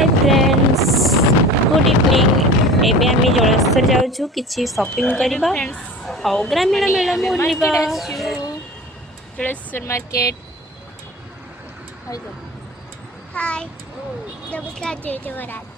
Hi friends, good evening. एबे आम जलेश्वर जाऊँ किसी शॉपिंग करबा और ग्रामीण मेला बुलवा। जलेश्वर मार्केट। हाय नमस्कार जय जवाहर।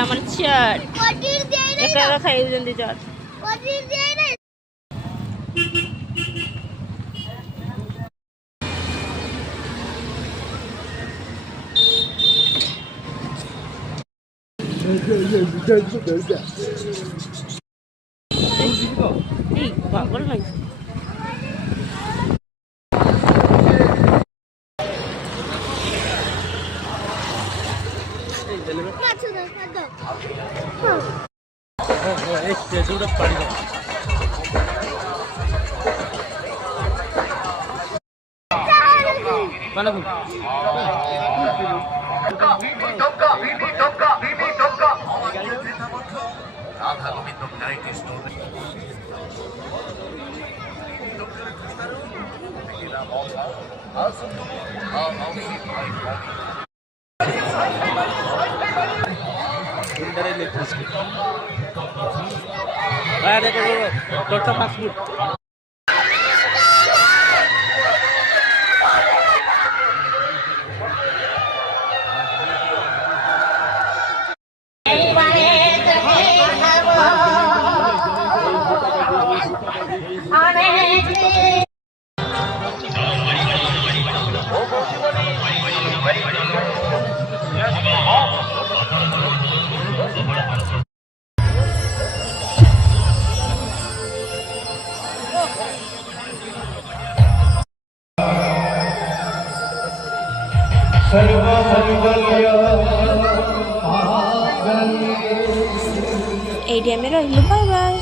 आमर चाट एक खाई चाट पागल भाई एरिया में रहिलु। Bye bye.